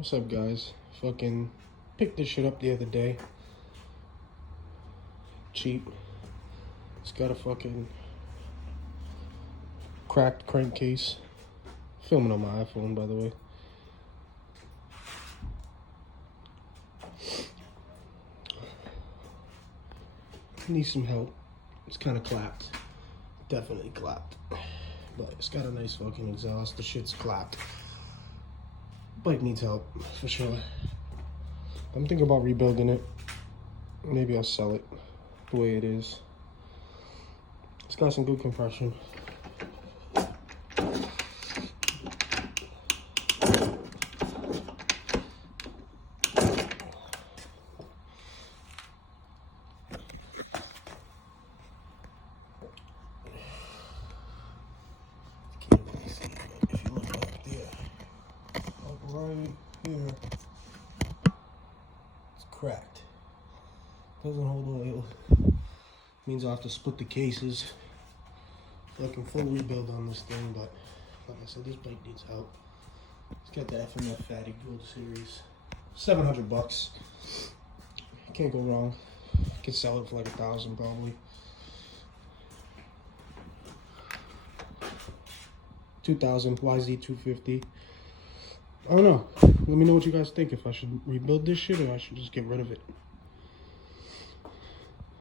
What's up, guys? Fucking picked this shit up the other day. Cheap. It's got a fucking cracked crankcase. Filming on my iPhone, by the way. Needs some help. It's kind of clapped. Definitely clapped. But it's got a nice fucking exhaust. The shit's clapped. Bike needs help, for sure. I'm thinking about rebuilding it. Maybe I'll sell it the way it is. It's got some good compression. Right here, it's cracked. Doesn't hold oil. Means I'll have to split the cases. Like a full rebuild on this thing, but like I said, this bike needs help. It's got the FMF Fatty Gold Series. $700. Can't go wrong. Could sell it for like $1,000 probably. 2000 Yz250. I don't know. Let me know what you guys think. If I should rebuild this shit or I should just get rid of it.